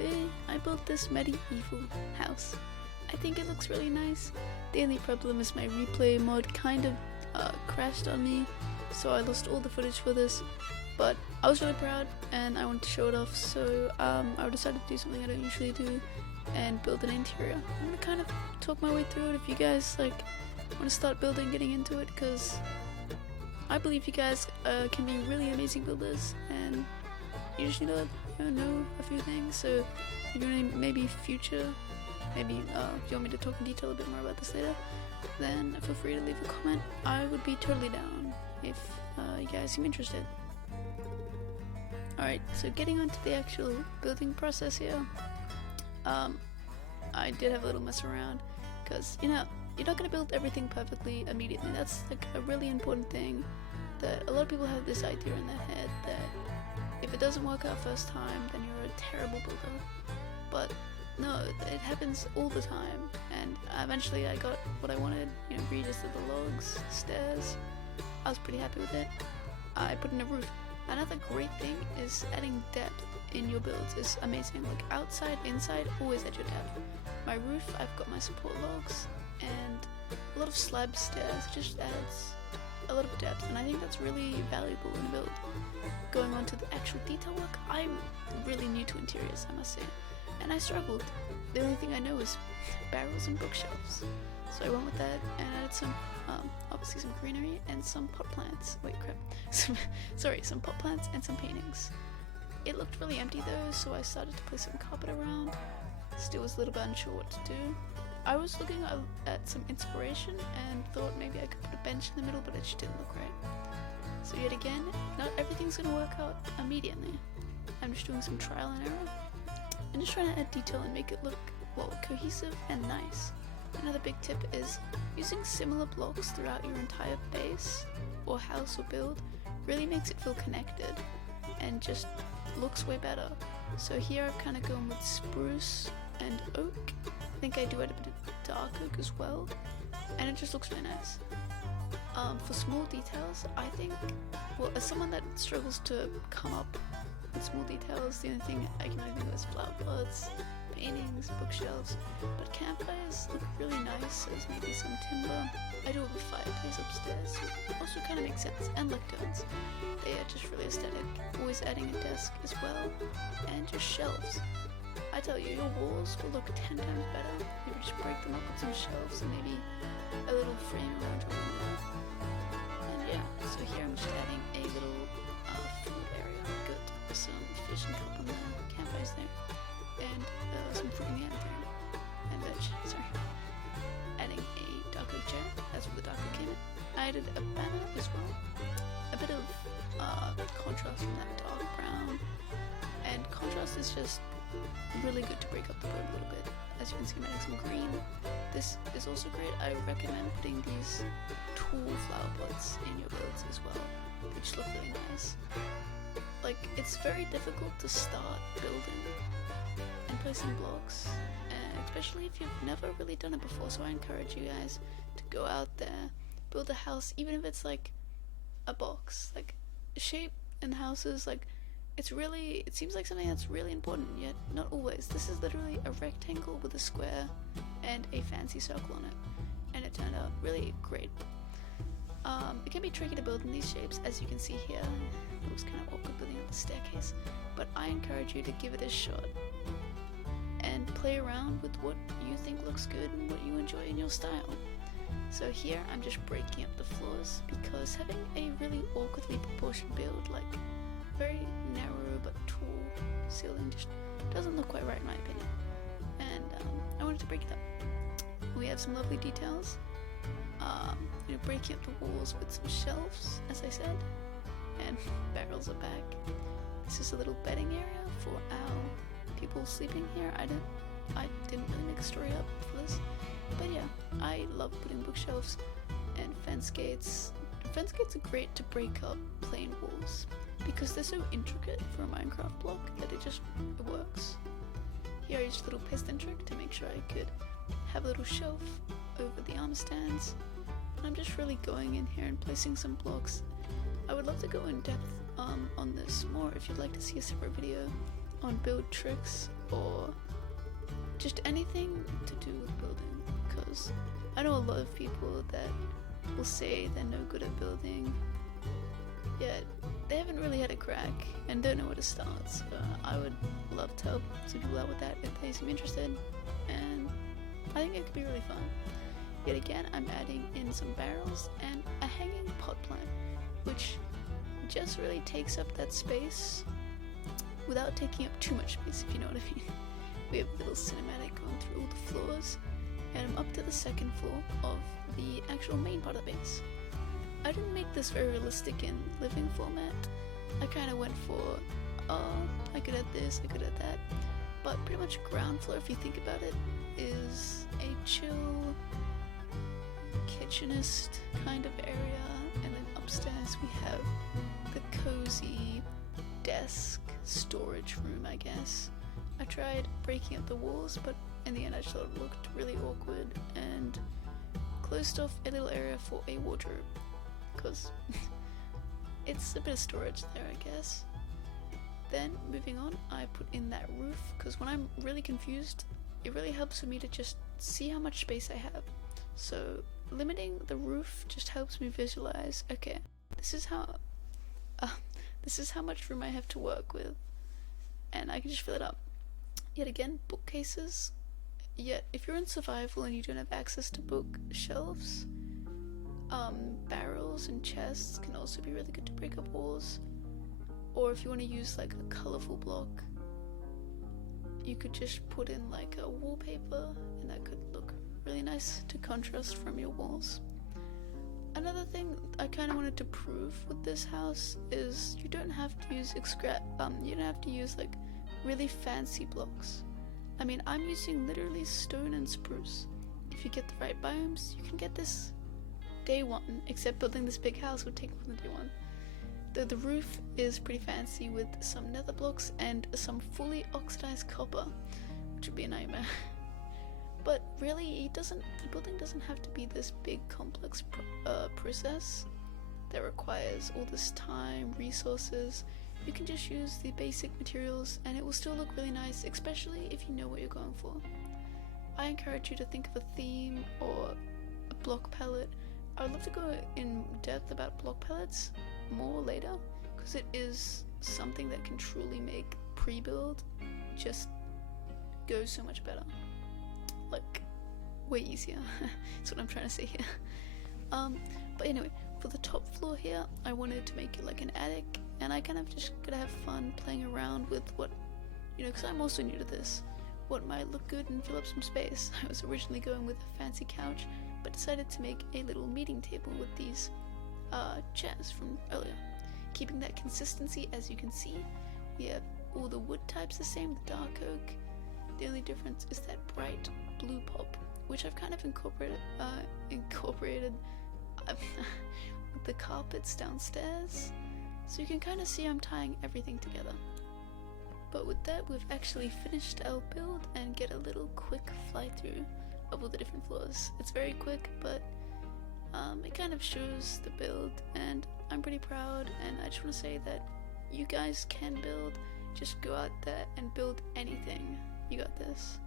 today I built this medieval house. I think it looks really nice. The only problem is my replay mod kind of crashed on me, so I lost all the footage for this, but I was really proud and I wanted to show it off, so I decided to do something I don't usually do and build an interior. I'm gonna kind of talk my way through it if you guys like want to start building, getting into it, because I believe you guys can be really amazing builders and you just need to know a few things. So if you want to maybe future, maybe if you want me to talk in detail a bit more about this later, then feel free to leave a comment. I would be totally down if you guys seem interested. Alright, so getting on to the actual building process here, I did have a little mess around, because you're not going to build everything perfectly immediately. That's like a really important thing, that a lot of people have this idea in their head that if it doesn't work out first time, then you're a terrible builder. But no, it happens all the time, and eventually I got what I wanted. Redid the logs, stairs. I was pretty happy with it. I put in a roof. Another great thing is adding depth in your builds is amazing. Like outside, inside, always add your depth. My roof, I've got my support logs and a lot of slab stairs. It just adds a lot of depth, and I think that's really valuable in a build. Going on to the actual detail work, I'm really new to interiors, I must say, and I struggled. The only thing I know is barrels and bookshelves, so I went with that and added some obviously some greenery and some pot plants. Wait, crap. Some pot plants and some paintings. It looked really empty though, so I started to place some carpet around. Still was a little bit unsure what to do. I was looking at some inspiration and thought maybe I could put a bench in the middle, but it just didn't look right. So yet again, not everything's gonna work out immediately. I'm just doing some trial and error and just trying to add detail and make it look, well, cohesive and nice. Another big tip is using similar blocks throughout your entire base or house or build really makes it feel connected and just looks way better. So here I've kind of gone with spruce and oak. I think I do add a bit of dark oak as well, and it just looks really nice. For small details, I think, well, as someone that struggles to come up with small details, the only thing I can really think of is flower pots, paintings, bookshelves, but campfires look really nice as maybe some timber. I do have a fireplace upstairs, also kind of makes sense, and lecterns. They are just really aesthetic. Always adding a desk as well, and just shelves. I tell you, your walls will look 10 times better if you just break them up with some shelves and maybe a little frame around your window. And yeah, so here I'm just adding a little food area. Got some fish and cup on the campfires there, and some fruit in the end there, and veg, sorry. Adding a dark oak chair, that's where the dark oak came in. I added a banner as well, a bit of contrast from that dark brown, and contrast is just really good to break up the board a little bit. As you can see, I'm adding some green. This is also great. I recommend putting these tall flower pots in your builds as well, which look really nice. Like, it's very difficult to start building and placing blocks, especially if you've never really done it before, so I encourage you guys to go out there, build a house, even if it's like a box. Like, shape in houses, like, it seems like something that's really important, yet not always. This is literally a rectangle with a square and a fancy circle on it, and it turned out really great. It can be tricky to build in these shapes, as you can see here. It looks kind of awkward building up the staircase, but I encourage you to give it a shot and play around with what you think looks good and what you enjoy in your style. So here I'm just breaking up the floors, because having a really awkwardly proportioned build, like very narrow but tall ceiling, just doesn't look quite right in my opinion, and I wanted to break it up. We have some lovely details, breaking up the walls with some shelves, as I said, and barrels are back. This is a little bedding area for our people sleeping here. I didn't really make a story up for this, but yeah, I love putting bookshelves and fence gates. Fence gates are great to break up plain walls, because they're so intricate for a Minecraft block that it works. Here I used a little piston trick to make sure I could have a little shelf over the arm stands. And I'm just really going in here and placing some blocks. I would love to go in depth on this more if you'd like to see a separate video. on build tricks or just anything to do with building, because I know a lot of people that will say they're no good at building, yet they haven't really had a crack and don't know where to start. So I would love to help some people out with that if they seem interested, and I think it could be really fun. Yet again, I'm adding in some barrels and a hanging pot plant, which just really takes up that space without taking up too much space, if you know what I mean. We have a little cinematic going through all the floors, and I'm up to the second floor of the actual main part of the base. I didn't make this very realistic in living format. I kind of went for, I could add this, I could add that, but pretty much ground floor, if you think about it, is a chill kitchenist kind of area, and then upstairs we have the cozy desk storage room, I guess. I tried breaking up the walls, but in the end I just thought it looked really awkward, and closed off a little area for a wardrobe, because it's a bit of storage there, I guess. Then moving on, I put in that roof, because when I'm really confused, it really helps for me to just see how much space I have. So limiting the roof just helps me visualize, okay, this is how much room I have to work with, and I can just fill it up. Yet again, bookcases. Yet if you're in survival and you don't have access to bookshelves, barrels and chests can also be really good to break up walls. Or if you want to use like a colorful block, you could just put in like a wallpaper, and that could look really nice to contrast from your walls. Another thing I kind of wanted to prove with this house is you don't have to use you don't have to use like really fancy blocks. I mean, I'm using literally stone and spruce. If you get the right biomes, you can get this day one, except building this big house would take more than day one. The roof is pretty fancy with some nether blocks and some fully oxidized copper, which would be a nightmare. But really, the building doesn't have to be this big complex process that requires all this time, resources. You can just use the basic materials and it will still look really nice, especially if you know what you're going for. I encourage you to think of a theme or a block palette. I would love to go in depth about block palettes more later, because it is something that can truly make pre-build just go so much better. Like, way easier. That's what I'm trying to say here. But anyway, for the top floor here, I wanted to make it like an attic, and I kind of just gotta have fun playing around with what, because I'm also new to this, what might look good and fill up some space. I was originally going with a fancy couch, but decided to make a little meeting table with these chairs from earlier. Keeping that consistency, as you can see, we have all the wood types the same, the dark oak. The only difference is that bright blue pop, which I've kind of incorporated with the carpets downstairs, so you can kind of see I'm tying everything together. But with that, we've actually finished our build and get a little quick fly through of all the different floors. It's very quick, but it kind of shows the build, and I'm pretty proud, and I just want to say that you guys can build. Just go out there and build anything. You got this.